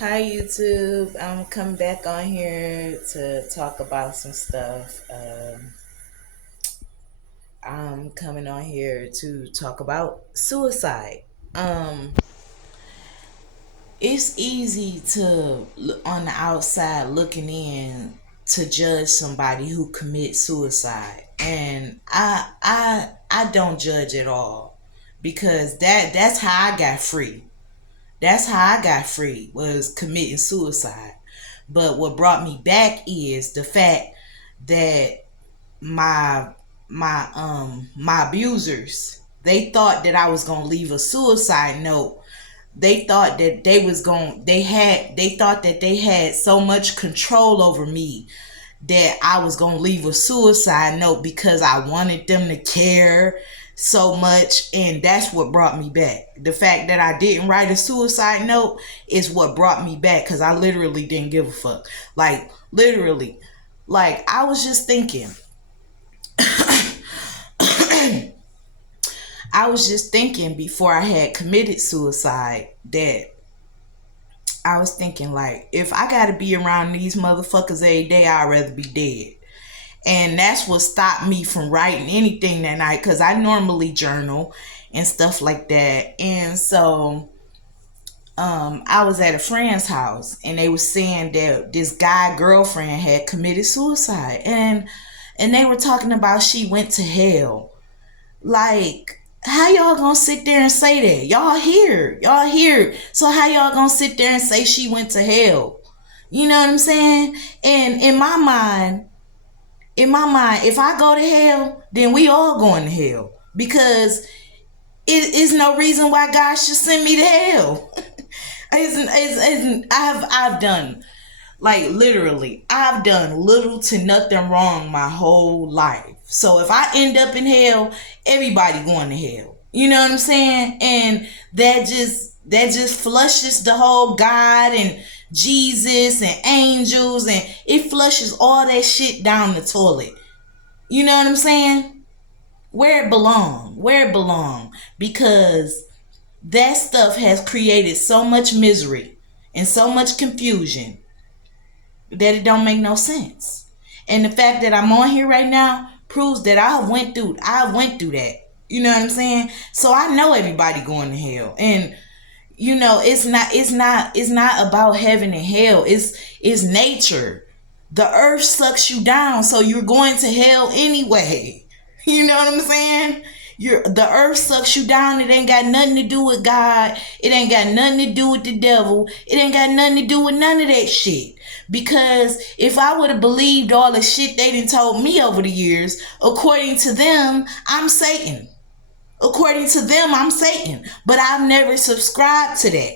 Hi YouTube. I'm coming back on here to talk about some stuff. I'm coming on here to talk about suicide. Um, it's easy to on the outside looking in to judge somebody who commits suicide, and I don't judge at all because that's how I got free. That's how I got free, was committing suicide. But what brought me back is the fact that my abusers, they thought that I was gonna leave a suicide note. They thought that they thought that they had so much control over me that I was gonna leave a suicide note because I wanted them to care so much, and that's what brought me back. The fact that I didn't write a suicide note is what brought me back, because I literally didn't give a fuck. Like, literally. Like, I was just thinking. I was just thinking before I had committed suicide that I was thinking, like, if I gotta be around these motherfuckers every day, I'd rather be dead. And that's what stopped me from writing anything that night, because I normally journal and stuff like that. And so I was at a friend's house, and they were saying that this guy girlfriend had committed suicide, and they were talking about she went to hell. Like, how y'all gonna sit there and say that? Y'all here. So how y'all gonna sit there and say she went to hell? You know what I'm saying? And in my mind, if I go to hell, then we all going to hell, because it is no reason why God should send me to hell. I've done, like, literally, I've done little to nothing wrong my whole life. So if I end up in hell, everybody going to hell. You know what I'm saying? And that just flushes the whole God and Jesus and angels, and it flushes all that shit down the toilet. You know what I'm saying? Where it belong. Where it belong. Because that stuff has created so much misery and so much confusion that it don't make no sense. And the fact that I'm on here right now proves that I went through that. You know what I'm saying? So I know everybody going to hell. And it's not about heaven and hell. It's nature. The earth sucks you down, so you're going to hell anyway. You know what I'm saying? The earth sucks you down. It ain't got nothing to do with God. It ain't got nothing to do with the devil. It ain't got nothing to do with none of that shit. Because if I would have believed all the shit they done told me over the years, according to them, I'm Satan. According to them, I'm Satan. But I've never subscribed to that.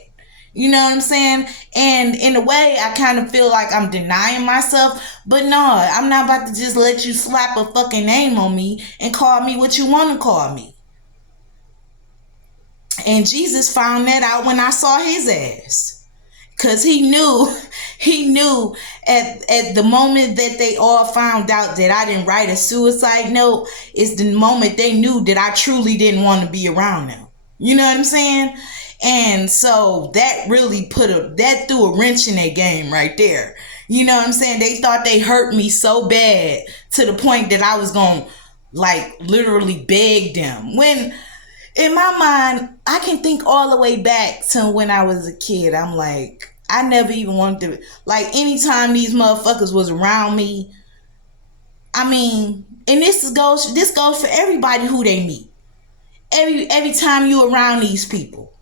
You know what I'm saying? And in a way, I kind of feel like I'm denying myself. But no, I'm not about to just let you slap a fucking name on me and call me what you want to call me. And Jesus found that out when I saw his ass. Because he knew at the moment that they all found out that I didn't write a suicide note, is the moment they knew that I truly didn't want to be around them. You know what I'm saying? And so that really that threw a wrench in their game right there. You know what I'm saying? They thought they hurt me so bad to the point that I was going to, like, literally beg them. When in my mind, I can think all the way back to when I was a kid. I'm like, I never even wanted to, like, anytime these motherfuckers was around me, I mean, and this goes for everybody who they meet. Every time you around these people,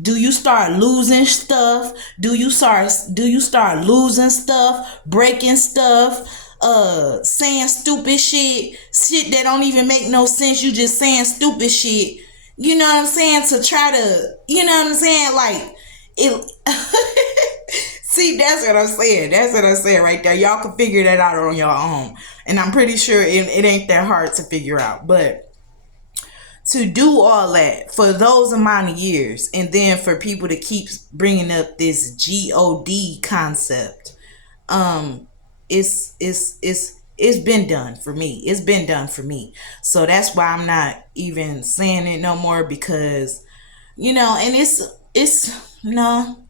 do you start losing stuff? Do you start losing stuff, breaking stuff, saying stupid shit that don't even make no sense? You just saying stupid shit. You know what I'm saying? To try to, you know what I'm saying? Like, it. See, that's what I'm saying. That's what I'm saying right there. Y'all can figure that out on your own. And I'm pretty sure it ain't that hard to figure out. But to do all that for those amount of years, and then for people to keep bringing up this God concept, it's been done for me. It's been done for me. So that's why I'm not even saying it no more, because and it's no,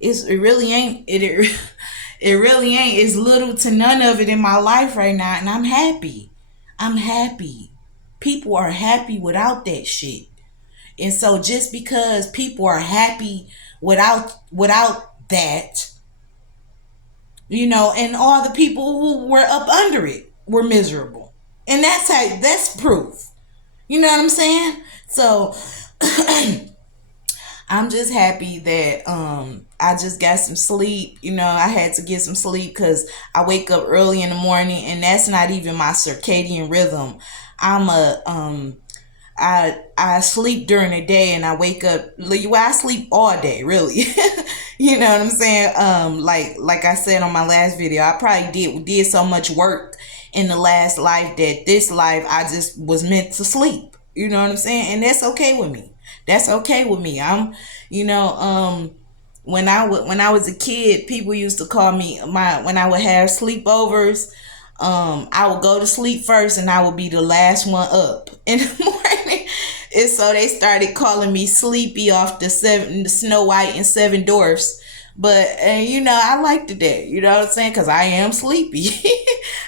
it really ain't it really ain't. It's little to none of it in my life right now, and I'm happy. I'm happy. People are happy without that shit. And so just because people are happy without that, and all the people who were up under it were miserable. And that's proof. You know what I'm saying? So I'm just happy that I just got some sleep. I had to get some sleep because I wake up early in the morning, and that's not even my circadian rhythm. I'm a I sleep during the day, and I wake up. Well, I sleep all day, really. You know what I'm saying? Like I said on my last video, I probably did so much work in the last life that this life I just was meant to sleep. You know what I'm saying? And that's okay with me. That's okay with me. When I was a kid, people used to call me when I would have sleepovers. I would go to sleep first, and I would be the last one up in the morning. And so they started calling me Sleepy off the Snow White and Seven Dwarfs. But I liked that. You know what I'm saying? Because I am sleepy.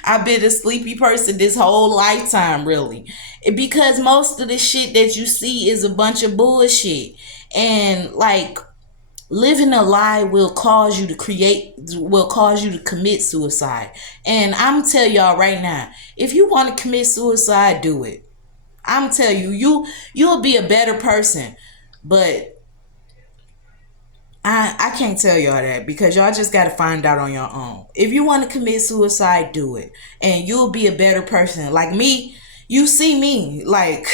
I've been a sleepy person this whole lifetime, really. Because most of the shit that you see is a bunch of bullshit. And like, living a lie will cause you to commit suicide. And I'm telling y'all right now, if you want to commit suicide, do it. I'm telling you'll be a better person. But I can't tell y'all that, because y'all just got to find out on your own. If you want to commit suicide, do it. And you'll be a better person. Like me, you see me, like,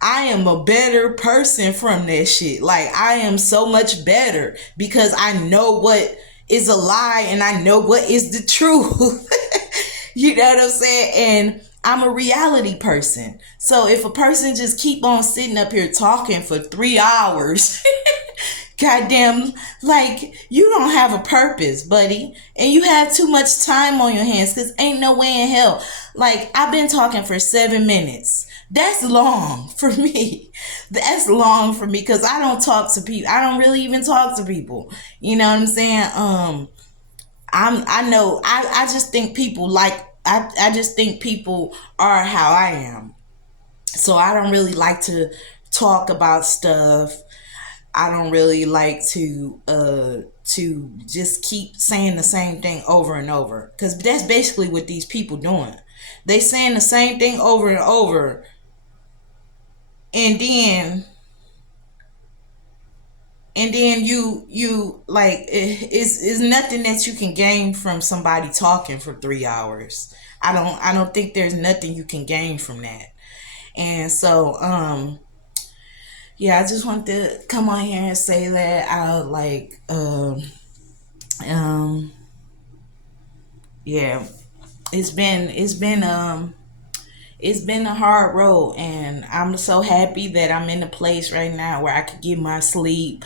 I am a better person from that shit. Like, I am so much better because I know what is a lie and I know what is the truth. You know what I'm saying? And I'm a reality person. So if a person just keep on sitting up here talking for 3 hours, goddamn, like, you don't have a purpose, buddy. And you have too much time on your hands, because ain't no way in hell. Like, I've been talking for 7 minutes. That's long for me. That's long for me, because I don't talk to people. I don't really even talk to people. You know what I'm saying? I just think people I just think people are how I am. So I don't really like to talk about stuff. I don't really like to just keep saying the same thing over and over, because that's basically what these people doing. They saying the same thing over and over, and then you like, it's nothing that you can gain from somebody talking for 3 hours. I don't think there's nothing you can gain from that. And so yeah, I just want to come on here and say that I like yeah, it's been a hard road, and I'm so happy that I'm in a place right now where I can get my sleep.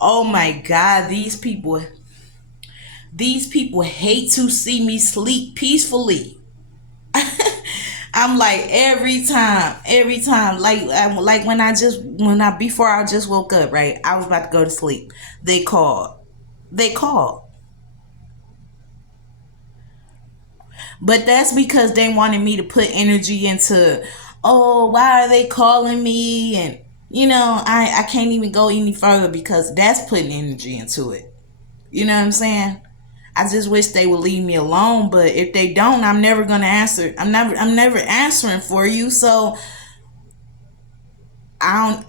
Oh my God, these people hate to see me sleep peacefully. I'm like, every time, like before I just woke up, right? I was about to go to sleep. They called. But that's because they wanted me to put energy into, oh, why are they calling me? And, I can't even go any further, because that's putting energy into it. You know what I'm saying? I just wish they would leave me alone. But if they don't, I'm never going to answer. I'm never answering for you. So I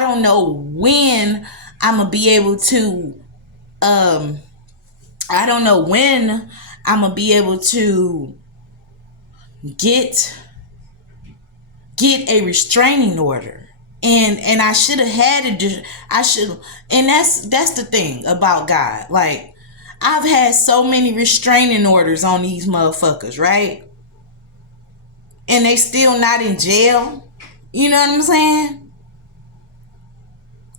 don't know when I'm going to be able to, I don't know when I'm going to be able to get a restraining order. And I should have had it. And that's the thing about God. Like, I've had so many restraining orders on these motherfuckers, right? And they still not in jail. You know what I'm saying?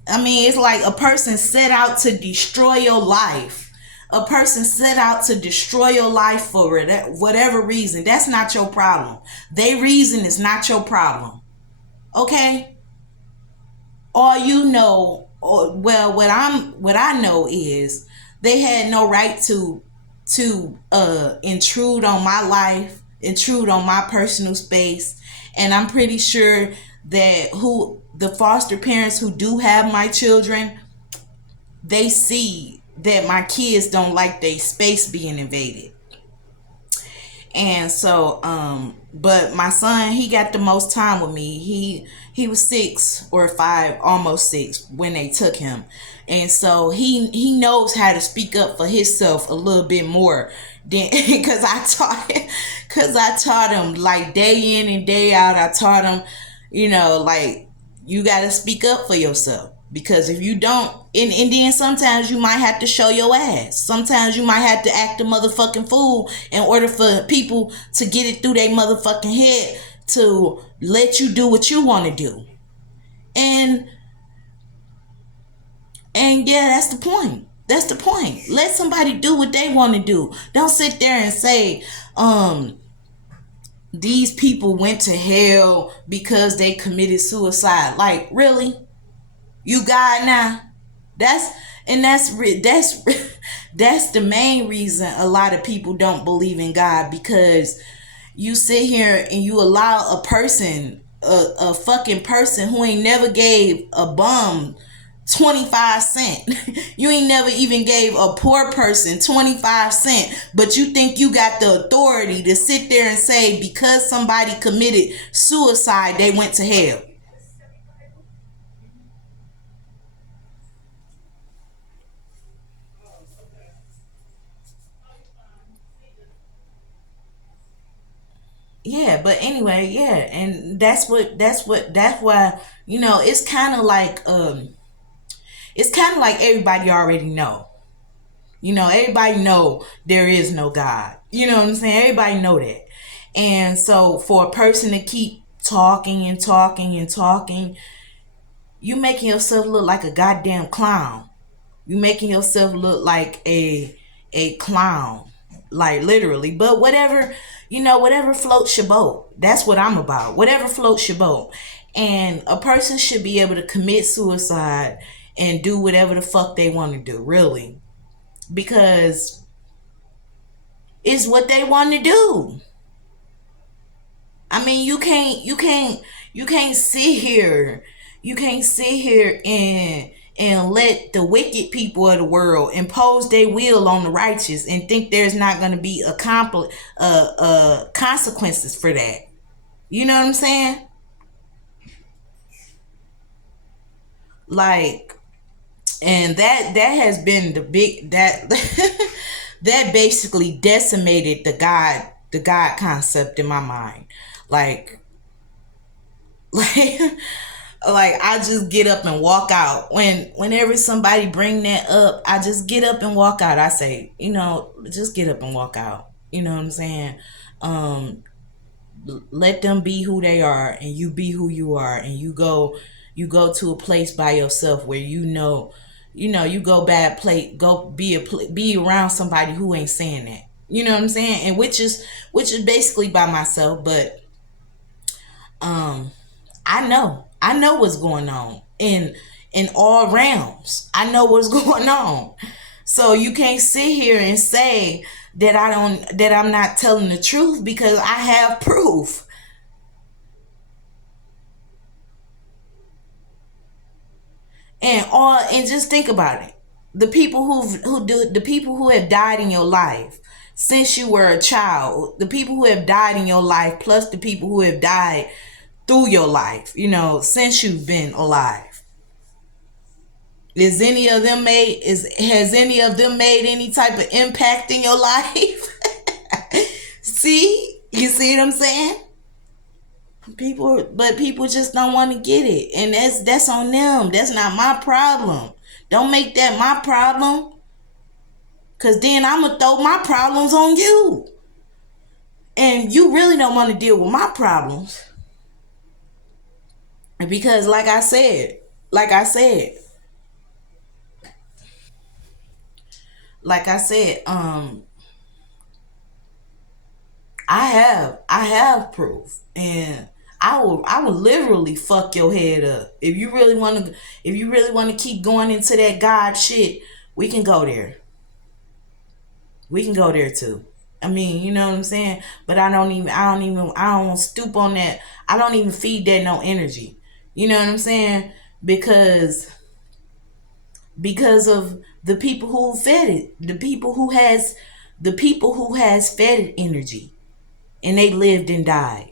I mean, it's like a person set out to destroy your life. A person set out to destroy your life for whatever reason. That's not your problem. Their reason is not your problem. Okay? All you know well, what I know is they had no right to intrude on my life, intrude on my personal space. And I'm pretty sure that who the foster parents who do have my children, they see that my kids don't like their space being invaded. And so, but my son, he got the most time with me. He was 6 or 5, almost 6 when they took him. And so he knows how to speak up for himself a little bit more than because I taught him like day in and day out. I taught him, like, you got to speak up for yourself, because if you don't, and then sometimes you might have to show your ass. Sometimes you might have to act a motherfucking fool in order for people to get it through their motherfucking head to let you do what you want to do. And yeah, that's the point. That's the point. Let somebody do what they want to do. Don't sit there and say, these people went to hell because they committed suicide. Like, really? You God now? That's that's that's the main reason a lot of people don't believe in God, because you sit here and you allow a person, a fucking person who ain't never gave a bum 25 cents. You ain't never even gave a poor person 25 cents, but you think you got the authority to sit there and say because somebody committed suicide they went to hell. Yeah, but anyway, yeah, and that's why, it's kind of like, everybody already know. Everybody know there is no God. You know what I'm saying? Everybody know that. And so for a person to keep talking and talking and talking, you making yourself look like a goddamn clown. You making yourself look like a clown, like literally. But whatever, whatever floats your boat. That's what I'm about. Whatever floats your boat. And a person should be able to commit suicide and do whatever the fuck they want to do, really, because it's what they want to do. I mean, you can't sit here, and let the wicked people of the world impose their will on the righteous and think there's not going to be consequences for that. You know what I'm saying? Like, and that has been the big that that basically decimated the God concept in my mind. Like, like like I just get up and walk out whenever somebody bring that up. I just get up and walk out. I say, just get up and walk out. You know what I'm saying? um Let them be who they are, and you be who you are, and you go to a place by yourself where you go bad play go be around somebody who ain't saying that. You know what I'm saying? And which is basically by myself. But um I know what's going on in all realms. I know what's going on. So you can't sit here and say that I'm not telling the truth, because I have proof. And just think about it. The people who have died in your life since you were a child, the people who have died in your life, plus the people who have died through your life, since you've been alive. Is any of them made is has any of them made any type of impact in your life? You see what I'm saying? People just don't want to get it, and that's on them. That's not my problem. Don't make that my problem, cause then I'm gonna throw my problems on you, and you really don't want to deal with my problems. Because like I said, like I said, I have proof, and I will literally fuck your head up. If you really want to keep going into that God shit, we can go there. We can go there too. I mean, you know what I'm saying? But I don't stoop on that. I don't even feed that no energy. You know what I'm saying? Because of the people who fed it, the people who has fed it energy, and they lived and died,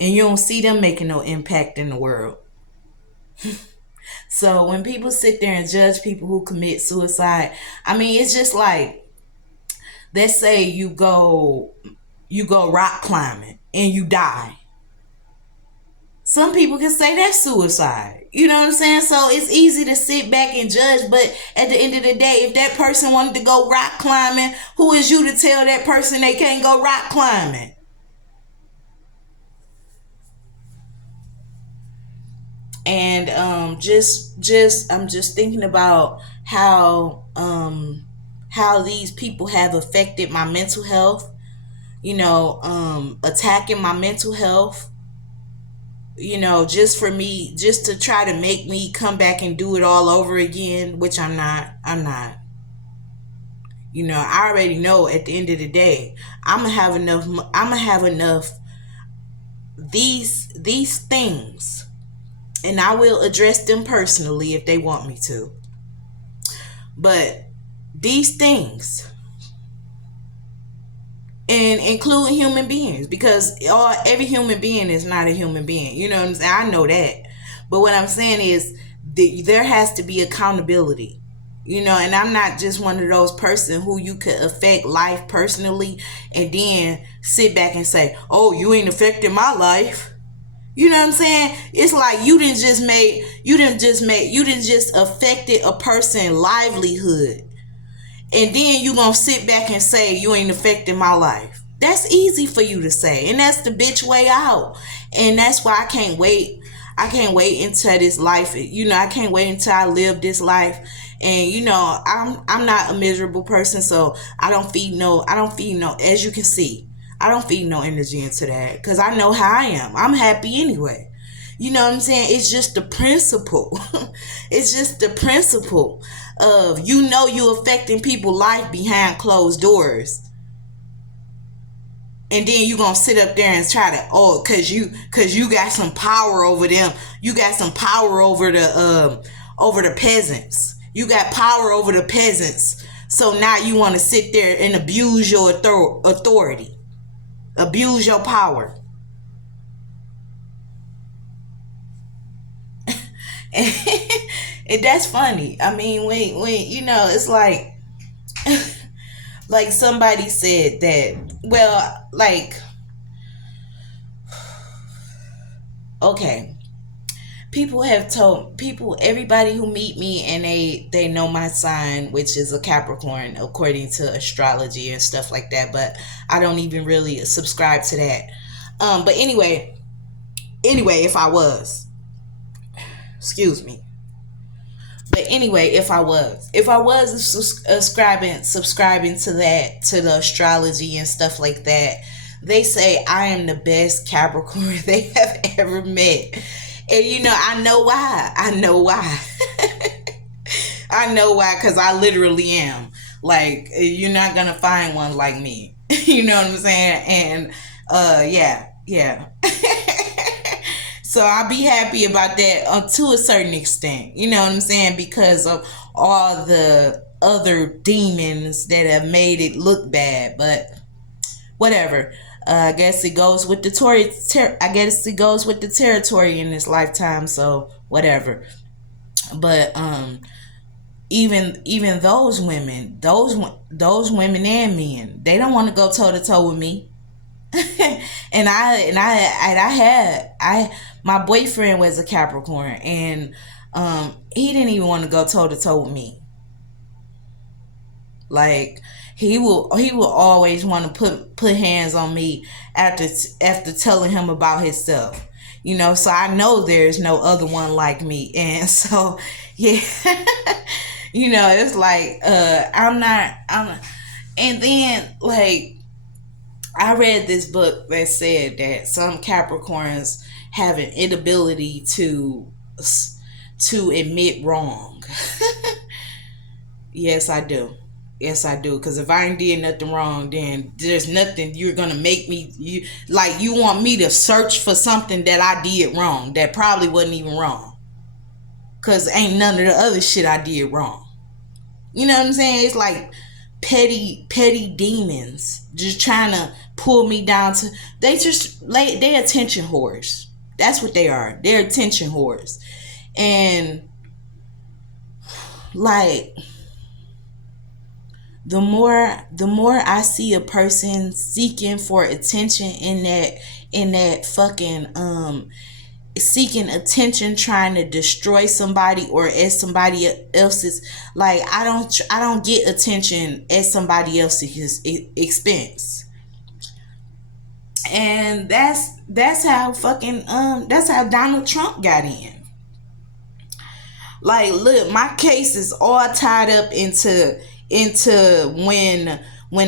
and you don't see them making no impact in the world. So when people sit there and judge people who commit suicide, I mean, it's just like, let's say you go rock climbing and you die. Some people can say that's suicide. You know what I'm saying? So it's easy to sit back and judge, but at the end of the day, if that person wanted to go rock climbing, who is you to tell that person they can't go rock climbing? And I'm just thinking about how these people have affected my mental health, attacking my mental health, just to try to make me come back and do it all over again, which I'm not. I already know at the end of the day, I'm gonna have enough these things, and I will address them personally if they want me to. But these things, and including human beings, because every human being is not a human being. You know what I'm saying? I know that. But what I'm saying is there has to be accountability. And I'm not just one of those person who you could affect life personally and then sit back and say, oh, you ain't affecting my life. You know what I'm saying? It's like you didn't just affected a person's livelihood, and then you gonna sit back and say you ain't affecting my life. That's easy for you to say, and that's the bitch way out. And that's why I can't wait until this life. I can't wait until I live this life. And I'm not a miserable person, so I don't feed no, as you can see, I don't feed no energy into that, because I know how I am. I'm happy anyway. You know what I'm saying? It's just the principle. It's just the principle of, you affecting people's life behind closed doors. And then you gonna sit up there and try to, cause you got some power over them. You got some power over the peasants. You got power over the peasants. So now you want to sit there and abuse your authority. Abuse your power. And that's funny. I mean, when it's like like somebody said that, well, like, okay, everybody who meet me and they know my sign, which is a Capricorn according to astrology and stuff like that, but I don't even really subscribe to that. But anyway, if I was, excuse me. But anyway, if I was subscribing to that, to the astrology and stuff like that, they say I am the best Capricorn they have ever met. And I know why. I know why. I know why, because I literally am. Like, you're not gonna find one like me. You know what I'm saying? And yeah. So I'll be happy about that to a certain extent. You know what I'm saying? Because of all the other demons that have made it look bad. But whatever. I guess it goes with the territory in this lifetime. So whatever. But even those women, those women and men, they don't want to go toe to toe with me. and my boyfriend was a Capricorn, and he didn't even want to go toe to toe with me. Like, he will always want to put hands on me after telling him about himself. So I know there's no other one like me. And so yeah. It's like I'm not, and then, like, I read this book that said that some Capricorns have an inability to admit wrong. Yes, I do. Yes, I do. Because if I ain't did nothing wrong, then there's nothing you're gonna make me. You want me to search for something that I did wrong that probably wasn't even wrong. Because ain't none of the other shit I did wrong. You know what I'm saying? It's like petty demons just trying to pull me down to. They attention whores. That's what they are. They're attention whores, and like the more I see a person seeking for attention in that fucking seeking attention, trying to destroy somebody or at somebody else's, like I don't get attention at somebody else's expense. And that's how fucking that's how Donald Trump got in. Like, look, my case is all tied up into when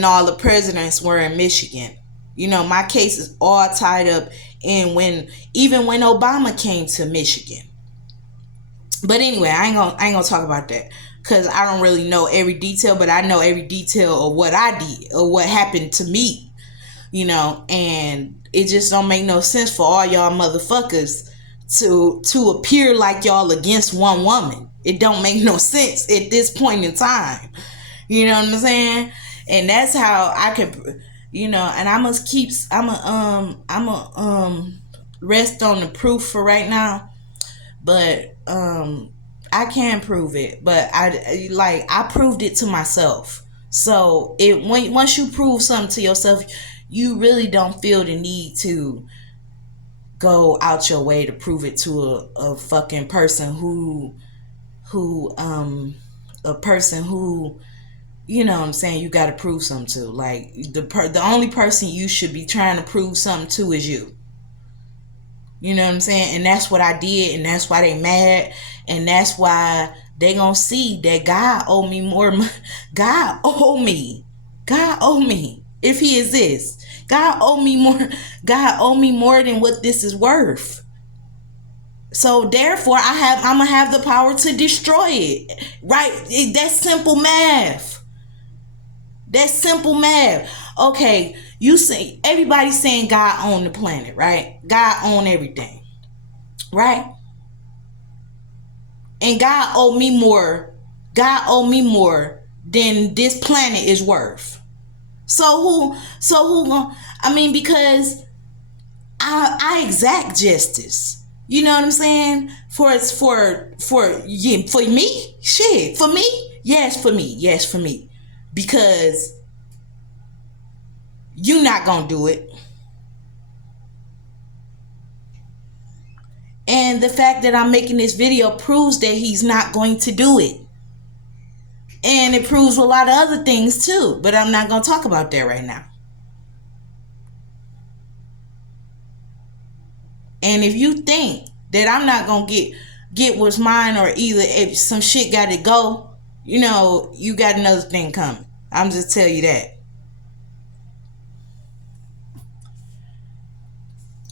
all the presidents were in Michigan. You know, my case is all tied up in even when Obama came to Michigan. But anyway, I ain't gonna talk about that because I don't really know every detail, but I know every detail of what I did or what happened to me. You know, and it just don't make no sense for all y'all motherfuckers to appear like y'all against one woman. It don't make no sense at this point in time. You know what I'm saying? And that's how I could, and I must keep. I'm a rest on the proof for right now, but I can prove it. But I proved it to myself. So once you prove something to yourself, you really don't feel the need to go out your way to prove it to a fucking person who a person who, you know what I'm saying, you got to prove something to. Like the only person you should be trying to prove something to is you. You know what I'm saying? And that's what I did, and that's why they mad, and that's why they gonna see that God owe me more. God owe me. If he exists, God owe me more. God owe me more than what this is worth. So therefore, I'm gonna have the power to destroy it. Right? That's simple math. That's simple math. Okay, you say everybody's saying God owned the planet, right? God owned everything, right? And God owe me more. God owe me more than this planet is worth. So who gonna? I mean, because I exact justice. You know what I'm saying? For me, shit. For me, yes, for me, because you not gonna do it. And the fact that I'm making this video proves that he's not going to do it. And it proves a lot of other things too, but I'm not going to talk about that right now. And if you think that I'm not going to get what's mine, or either if some shit got to go, you got another thing coming. I'm just tell you that.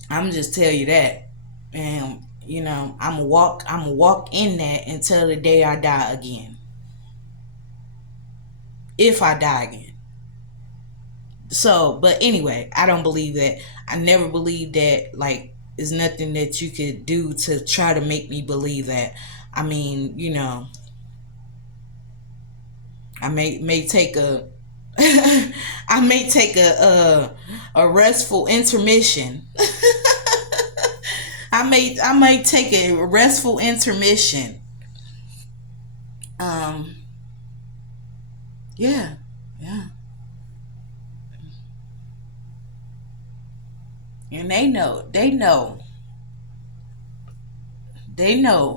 I'm just tell you that. And I'm gonna walk in that until the day I die again. If I die again. So, but anyway, I don't believe that. I never believed that, like, there's nothing that you could do to try to make me believe that. I mean, I may take a I may take a restful intermission. I may take a restful intermission. Yeah. And they know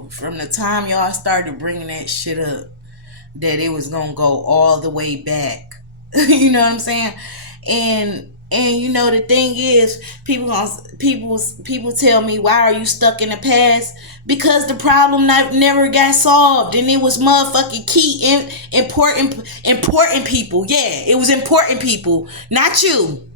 from the time y'all started bringing that shit up that it was gonna go all the way back. You know what I'm saying? And the thing is, people tell me, why are you stuck in the past? Because the problem never got solved, and it was motherfucking key important people. Yeah, it was important people, not you.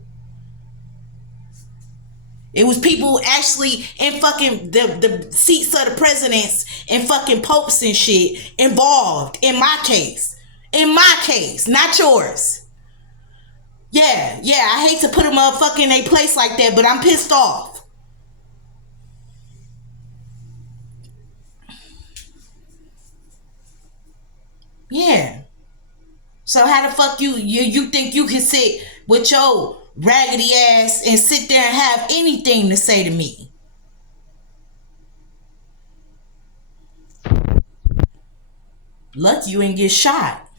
It was people actually in fucking the seats of the presidents and fucking popes and shit involved in my case. In my case, not yours. Yeah, yeah, I hate to put a motherfucker in a place like that, but I'm pissed off. Yeah. So how the fuck you think you can sit with your raggedy ass and sit there and have anything to say to me? Lucky you ain't get shot.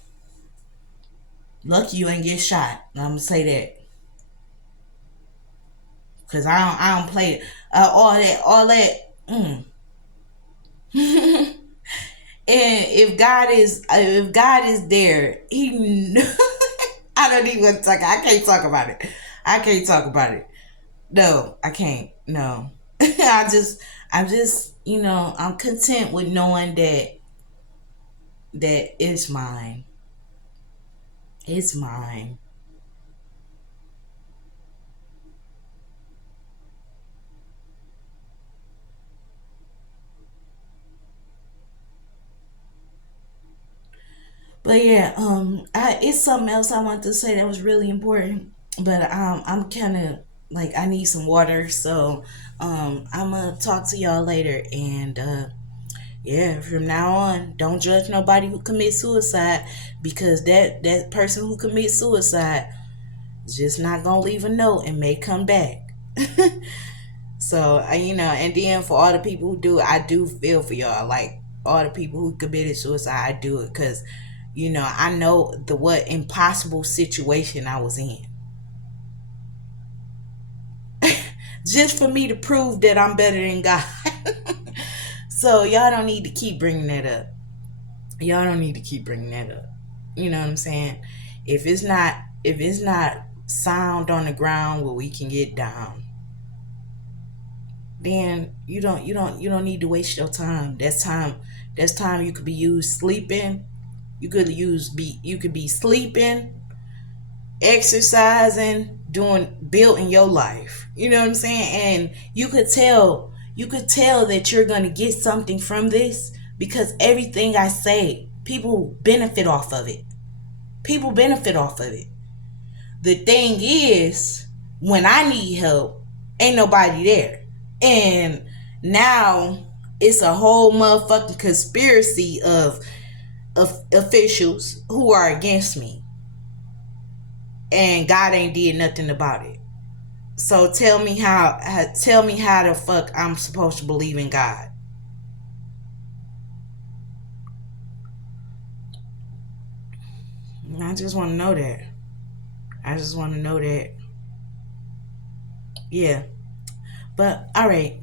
Lucky you ain't get shot. I'm gonna say that. Cause I don't play all that. And if God is there, he I don't even talk. I can't talk about it. I can't talk about it. No, I can't. No. I'm just I'm content with knowing that it's mine. It's mine. But yeah, it's something else I want to say that was really important. But I'm kind of like I need some water, so I'm gonna talk to y'all later. And yeah, from now on, don't judge nobody who commits suicide, because that person who commits suicide is just not gonna leave a note and may come back. So and then for all the people who do, I do feel for y'all. Like all the people who committed suicide, I do it because I know the what impossible situation I was in, just for me to prove that I'm better than God. So y'all don't need to keep bringing that up. Y'all don't need to keep bringing that up. You know what I'm saying? If it's not sound on the ground where we can get down, then you don't need to waste your time. That's time you could be used sleeping. You could be sleeping, exercising, doing building your life. You know what I'm saying? And you could tell that you're gonna get something from this, because everything I say, people benefit off of it. People benefit off of it. The thing is, when I need help, ain't nobody there. And now it's a whole motherfucking conspiracy of officials who are against me. And God ain't did nothing about it. So tell me how the fuck I'm supposed to believe in God. I just want to know that. I just want to know that. Yeah. But all right.